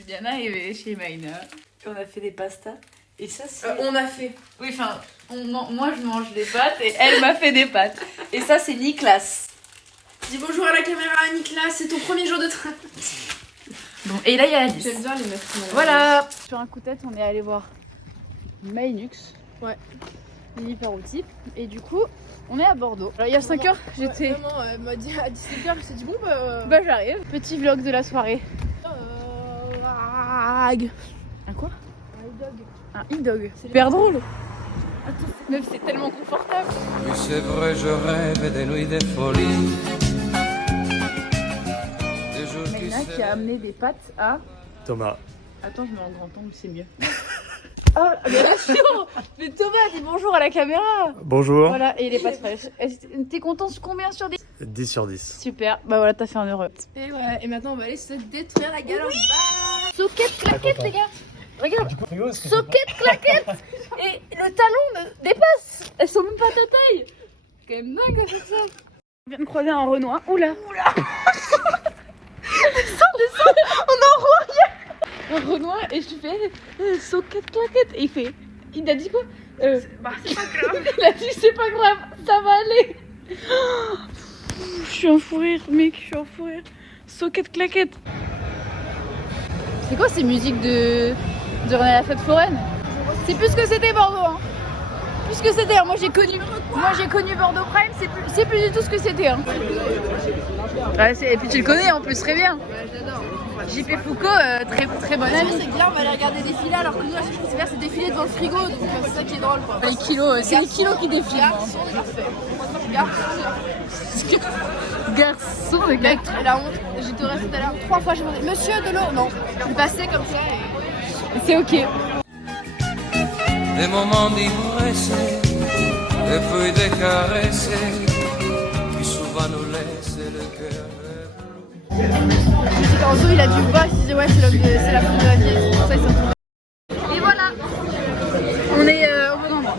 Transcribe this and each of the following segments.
suis bien arrivée chez Maïna. On a fait des pastas. Et ça, c'est... on a fait. Oui, enfin, moi je mange des pâtes et elle m'a fait des pâtes. Et ça, c'est Niklas. Dis bonjour à la caméra, Niklas, c'est ton premier jour de travail. Bon, et là, il y a Alice. J'aime bien les meufs. Voilà. Sur un coup de tête, on est allé voir Mainux. Ouais. Hyperouti. Et du coup, on est à Bordeaux. Alors, il y a 5 heures, j'étais... Maman, elle m'a dit à 17h, je me suis dit bon Bah, j'arrive. Petit vlog de la soirée. Lag. Un quoi? Un hot dog. Un hot-dog. C'est hyper drôle. Attends, meuf, c'est tellement confortable. Oui, c'est vrai, je rêve des nuits de folie. Maïna qui a amené des pâtes à... Thomas. Attends, je mets en grand angle, c'est mieux. Ah, mais bien sûr. Mais Thomas, dis bonjour à la caméra. Bonjour. Voilà, et il est pas fraîche. T'es content sur combien sur 10? 10 sur 10. Super, bah voilà, t'as fait un heureux. Et voilà, et maintenant on va aller se détruire la galère. Soquette, claquette, les gars. Regarde, soquette, claquette. Et le talon dépasse. Elles sont même pas à ta taille. C'est quand même dingue à faire ça. On vient de croiser un Renoir. Oula. Descends, on en voit rien. Un Renoir et je lui fais soquette, claquette. Et il a dit quoi? Bah c'est pas grave. Il a dit c'est pas grave, ça va aller. Je suis en fou rire, mec, je suis en fou rire. Soquette, claquette. C'est quoi ces musiques de René la fête foraine? C'est plus ce que c'était Bordeaux, hein. Plus ce que c'était, hein. Moi j'ai connu Bordeaux Prime, c'est plus du tout ce que c'était, hein. Ouais, et puis tu le connais en plus très bien. Ouais, j'adore. JP Foucault, très bon ami. C'est que là on va aller regarder défiler alors que nous la seule chose qu'on sait faire c'est défiler devant le frigo, donc c'est ça qui est drôle quoi. Les kilos, c'est les kilos qui défilent. Garçon de parfait. Garçon de Mec, la honte, j'étais au resto tout à l'heure 3 fois, j'ai demandé monsieur de l'eau, non. Il passait comme ça et... C'est ok. Des moments d'ivresse et puis des caresses qui souvent nous laissent le cœur. Enzo il a du boss, il disait ouais c'est la faute de la vie, c'est pour ça qu'ils sont... Et voilà, on est au bon endroit.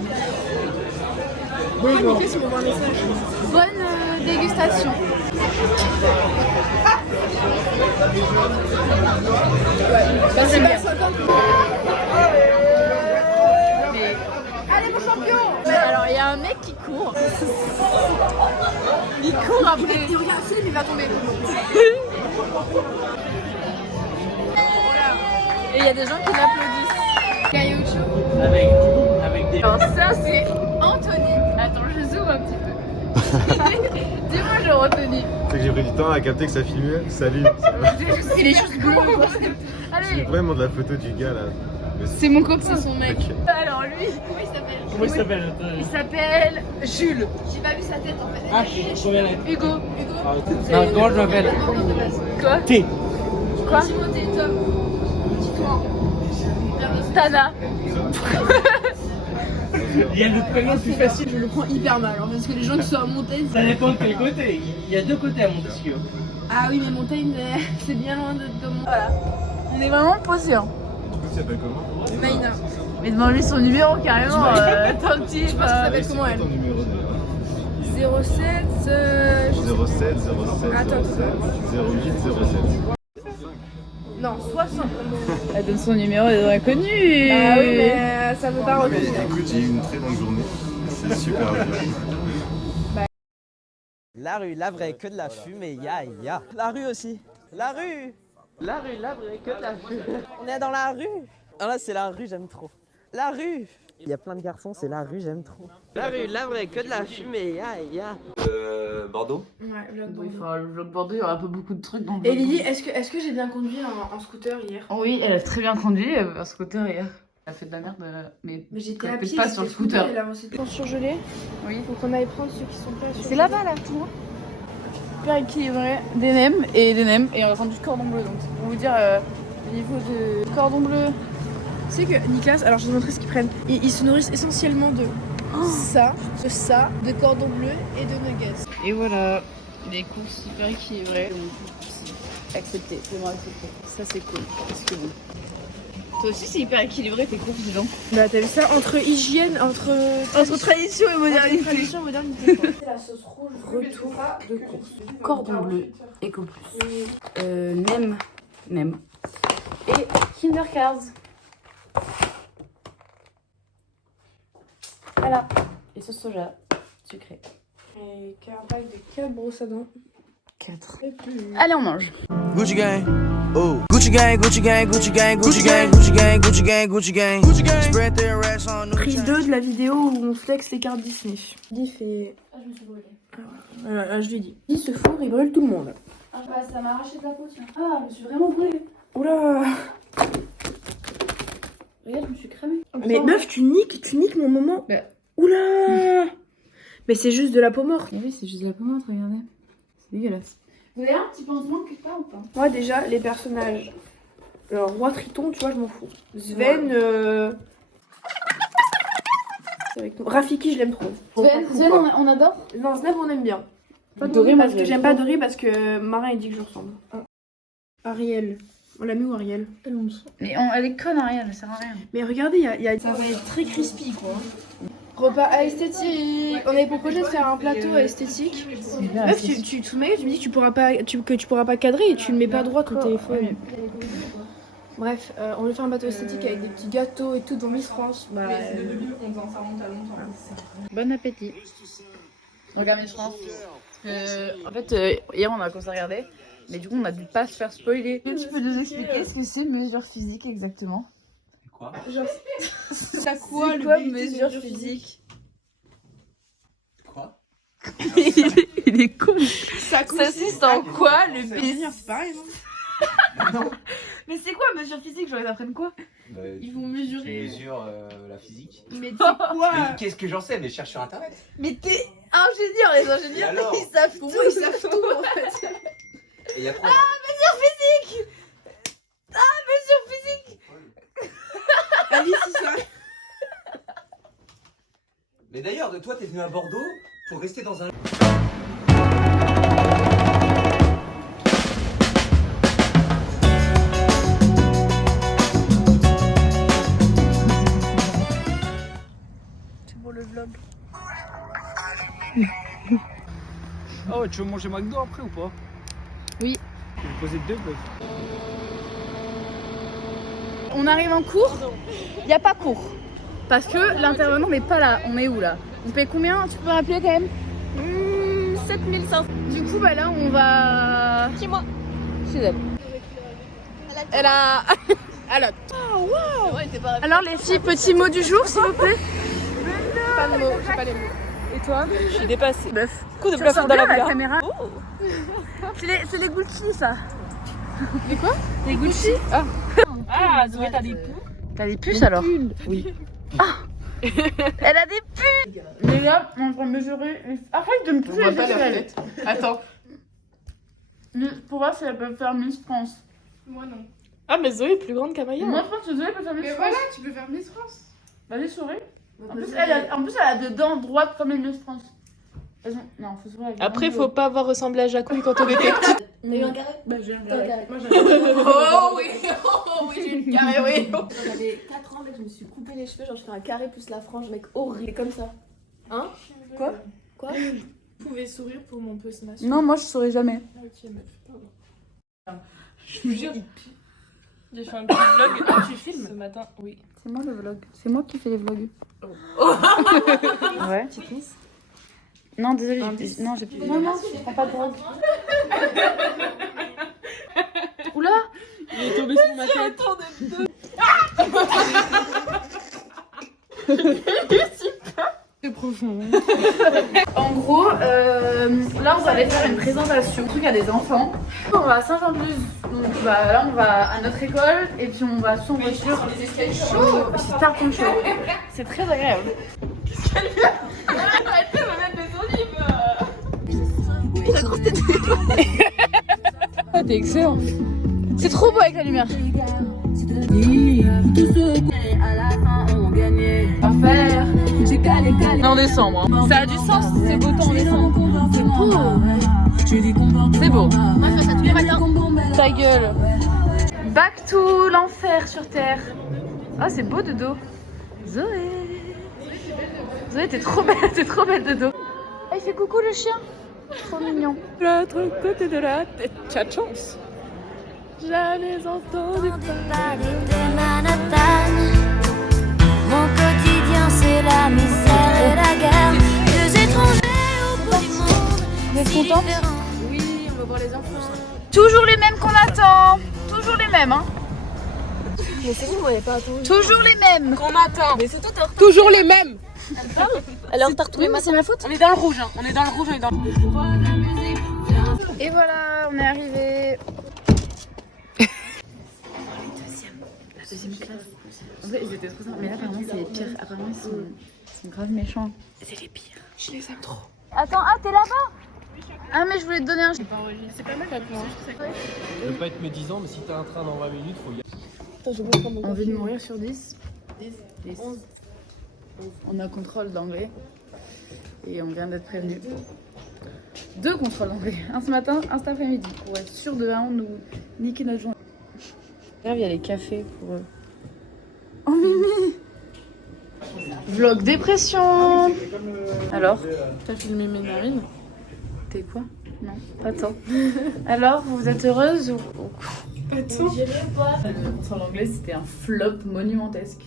Bonjour. Mickey, m'envoie un message. Bonne dégustation. Ça c'est bien. Allez mon champion. Alors il y a un mec qui court. Il court après. Il regarde Philippe, il va tomber. Et il y a des gens qui l'applaudissent. Caillouchou. Avec des... Alors ça c'est Anthony. Attends, je zoome un petit peu. Dis-moi genre Anthony. C'est que j'ai pris du temps à capter que ça filmait. Salut. Il est juste bleu. C'est Allez, vraiment de la photo du gars là. c'est mon copain. C'est son mec. Ok. Alors lui, Comment il s'appelle? Comment il s'appelle? il s'appelle Jules. J'ai pas vu sa tête en fait. H, combien elle Hugo. Non, comment je m'appelle? Quoi? T. Quoi? Timothée, Tom. Dis-toi. Tana. Il y a le prénom le plus facile. Je le prends hyper mal hein, parce que les gens qui sont à Montaigne. Ça dépend de quel côté. Il y a deux côtés à Montesquieu. Ah oui, mais Montaigne, c'est bien loin de mon. Voilà. On est vraiment posé. Hein. Du coup, ça s'appelle comment? Maïna. Mais demande-lui son numéro carrément. Attentif. Ça s'appelle comment elle? Ton numéro d'ailleurs. 07. 07 07 Attends. 07 08 07. Non, 60. Elle donne son numéro des inconnus. Ah oui, mais ça veut pas reculer. Écoute, j'ai eu une très longue journée. C'est super agréable. La rue, la vraie, que de la fumée, ya. La rue aussi. La rue, la vraie, que de la fumée. On est dans la rue. Ah là, c'est la rue, j'aime trop. La rue. Il y a plein de garçons, c'est la rue, j'aime trop. La rue, la vraie, que de la fumée, ya. Bordeaux? Ouais, vlog Oui, Bordeaux. enfin, le vlog Bordeaux, il y aura un peu beaucoup de trucs. Donc Et Lily, est-ce que j'ai bien conduit en scooter hier? oui, elle a très bien conduit un scooter hier. Elle a fait de la merde, mais j'étais à peut-être pied. pas sur le scooter. Elle avançait tout surgelé. Oui. Faut qu'on aille prendre ceux qui sont prêts à surgeler. C'est là-bas, là, tu vois. Super équilibré, des nems, et on va prendre du cordon bleu. Donc, c'est pour vous dire, au niveau de cordon bleu. Tu sais que Niklas, alors je vais te montrer ce qu'ils prennent. Ils se nourrissent essentiellement de ça, de cordon bleu et de nuggets. Et voilà, des courses super équilibrées. Accepté, c'est bon, accepté. Ça, c'est cool. Parce que bon. Toi aussi, c'est hyper équilibré tes courses, dis donc. Bah t'as vu ça? Entre hygiène, entre tradition et modernité. tradition et modernité. La sauce rouge, Retour de course. Cordon bleu, Eco Plus. Nem. Et Kinder Cars. Voilà. Et sauce soja sucrée. Et un pack de 4 brosses à dents. 4. Et plus. Allez, on mange. Gucci gang, oh. Gucci gang, Gucci gang, Gucci gang, Gucci gang, Gucci gang, Gucci gang, Gucci gang, Gucci gang. Spread their racks on new Prise chain. 2 de la vidéo où on flex les cartes Disney. Il fait. Ah, je me suis brûlée. Je lui ai dit. Il se fourre, il brûle tout le monde. Ah, bah, ça m'a arraché de la peau, tiens. Ah, je me suis vraiment brûlée. Oula. Regarde, je me suis cramée. Mais meuf, tu niques mon moment. Bah. Oula. Mais c'est juste de la peau morte. Eh oui, c'est juste de la peau morte, regardez. C'est dégueulasse. Vous avez un petit pansement quelque part ou pas? Moi déjà, les personnages. Alors, Roi Triton, tu vois, je m'en fous. Sven, c'est avec nous. Rafiki, je l'aime trop. Sven, on adore. Non, Sven, on aime bien. Pas Dory, Dory, moi, parce que j'aime j'aime trop. pas Dory parce que Marin, il dit que je ressemble. Ariel. On l'a mis où, Ariel? Mais elle est conne, Ariel, elle sert à rien. Mais regardez, ça va être très crispy, quoi. Repas à esthétique. On avait proposé de faire un plateau à esthétique. Meuf, tu te souviens, tu me dis que tu pourras pas cadrer et tu ne mets pas droit ton téléphone. Bref, on veut faire un plateau esthétique avec des petits gâteaux et tout dans Miss France. Bah, Bon appétit. Regardez, je pense. En fait, hier, on a commencé à regarder. Mais du coup, on a dû pas se faire spoiler. Tu peux nous expliquer ce que c'est mesure physique exactement? Quoi? ça quoi le quoi BUT mesure physique? Quoi? Il est con. Ça consiste en quoi le BUT? C'est pareil, non? Non. Mais c'est quoi mesure physique? Je voudrais apprendre quoi? Ils vont Tu mesurer. mesures la physique. Mais c'est quoi? Mais qu'est-ce que j'en sais? Mais je cherche sur internet. Mais t'es ingénieur, les ingénieurs, Et alors ils savent Pour tout. moi, ils savent tout en fait. Et il y a trop. Mesure physique. Ah, mesure physique. Alice, c'est ça. Mais d'ailleurs, toi, t'es venu à Bordeaux pour rester dans un. C'est pour le vlog. Oh, tu veux manger McDo après ou pas? Oui. Je vais poser deux bœufs. On arrive en cours. Il n'y a pas cours. Parce que l'intervenant n'est pas là. On est où là? On paye combien? Tu peux rappeler quand même? 7500. Du coup, bah là, on va. Chez moi. Chez elle. Elle a. Elle a. Oh, wow. Alors, les filles, petit mot du jour, s'il vous plaît. Pas de mots, j'ai pas les mots. Et toi? Je suis dépassée. Bœuf. Coup de Ça plafond sort dans la bien, villa. caméra. C'est les Gucci, ça. Les quoi? Les Gucci. Ah, Zoé, t'as des poux? T'as des puces alors? Oui. Ah. Elle a des puces. Les gars, on va mesurer. Arrête de me pousser les aisselles. Attends. Pour voir si elle peut faire Miss France. Moi non. Ah, mais Zoé est plus grande qu'Amaya. Moi, je pense que Zoé peut faire Miss Mais France. voilà, tu peux faire Miss France. Vas-y, souris. En plus, elle a des dents droites comme les Miss France. Non, faut sourire avec les Après, dents faut pas avoir ressemblé à Jacouille quand on était petit. T'as eu un carré? Bah, j'ai un carré. Moi, j'ai un Oh oui, j'ai une carré, oui. J'avais 4 ans, mec, je me suis coupé les cheveux, genre je fais un carré plus la frange, mec, horrible, comme ça. Hein? Quoi? Quoi? Vous pouvez sourire pour mon personnages. Non, moi, je souris jamais. Ah, ok, meuf, pardon. Je vous jure. J'ai fait un petit vlog. Ah, tu filmes ce matin? Oui. C'est moi le vlog. C'est moi qui fais les vlogs. Ouais. Petite miss? Non, désolé. Un bis. Non, j'ai plus. Non, non, je prends pas de drogue. Oula! Il est tombé sur ma tête. C'est profond. En gros, là on va aller faire une présentation, un truc à des enfants. On va à Saint-Jean-de-Luz, donc bah, là on va à notre école et puis on va sur voiture. C'est chaud, c'est tellement chaud. C'est très agréable. Arrêtez de me mettre des olives. La grosse tête. Ah, t'es excellent. C'est trop beau avec la lumière. À faire. En décembre. Hein. Ça a du sens, c'est beau temps en décembre. C'est beau. C'est beau. Ta gueule. Back to l'enfer sur terre. Ah, c'est beau de dos. Zoé. Zoé, t'es trop belle de dos. Ah, il fait coucou le chien. Trop mignon. L'autre côté de la tête, t'as de chance. Jamais entendu parler. contente? Oui, on va voir les enfants. Toujours les mêmes qu'on attend. Toujours les mêmes, hein. Mais c'est vous, m'avez pas attendu. Toujours les mêmes. On attend. Mais c'est toi, t'es en retard. Toujours les mêmes. Elle est en retard tous les matins. C'est ma faute. On est dans le rouge, hein. On est dans le rouge, on est dans le rouge. Et voilà, on est arrivé. La deuxième classe. En vrai, ils étaient trop sympas. Mais là, apparemment, c'est les pires. Apparemment, ils sont grave méchants. C'est les pires. Je les aime trop. Attends, ah, t'es là-bas? Ah, mais je voulais te donner un. C'est pas mal, moi. Je veux pas être médisant, mais si t'as un train dans 20 minutes, faut y aller. Envie de mourir sur 10. 10. 11. On a contrôle d'anglais. Et on vient d'être prévenu. 2 contrôles d'anglais. Un ce matin, un cet après-midi. Pour être sûr de vraiment nous niquer notre journée. Regarde, il y a les cafés pour eux. Oh Mimi! Vlog dépression! Alors? T'as filmé mes narines? T'es quoi? Non, pas tant. Alors, vous êtes heureuse ou Pas tant. Le contrôle anglais, c'était un flop monumentesque.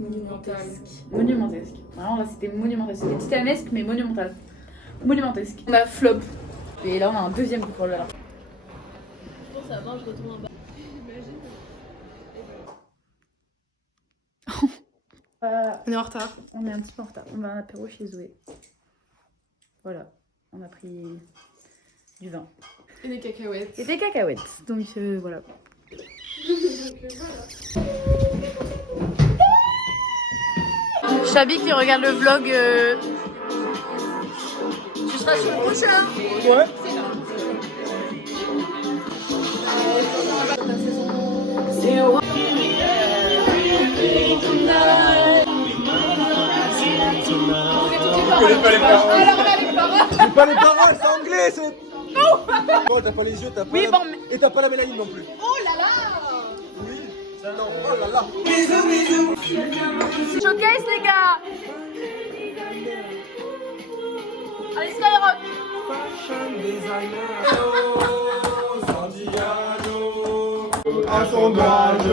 Monumentesque. Vraiment, là, c'était monumentesque. C'était titanesque, mais monumental. Monumentesque. On a flop. Et là, on a un deuxième contrôle là. Je pense que ça va, je retourne en bas. On est en retard. On est un petit peu en retard. On va à un apéro chez Zoé. Voilà. On a pris du vin. Et des cacahuètes. Et des cacahuètes. Donc voilà. Chabi qui regarde le vlog. Tu seras sur le prochain? Ouais. J'ai pas les paroles, c'est anglais, c'est. Oh, t'as pas les yeux, t'as pas. Oui, la... bon, Et t'as pas la mélanine non plus. Oh là là. Oui, ça non, oh là là. Showcase les gars. Allez Skyrock. À son âge,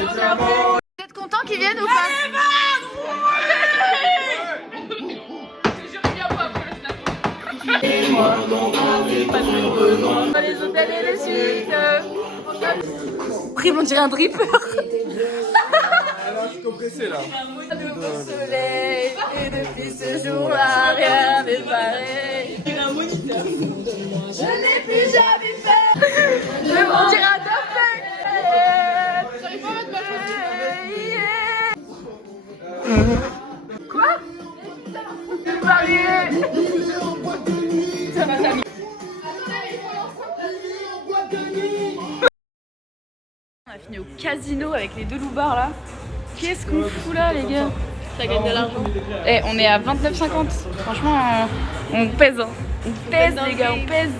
Vous êtes contents qu'ils viennent ou pas? Les hôtels et les suites. Prime, on dirait un dripper. là, je suis compressé là. Nouveau soleil, et depuis ce jour-là, rien n'est pareil. Je n'ai plus jamais fait. Je m'en dirai à ta fête. J'arrive pas à mettre ma chose. Quoi? Marié. Ça va, ça va. On a fini au casino avec les 2 loupards là. Qu'est-ce qu'on fout là les gars? Ça gagne de l'argent. Eh, on est à 29,50. Franchement, on pèse. Hein. On pèse les gars, on pèse.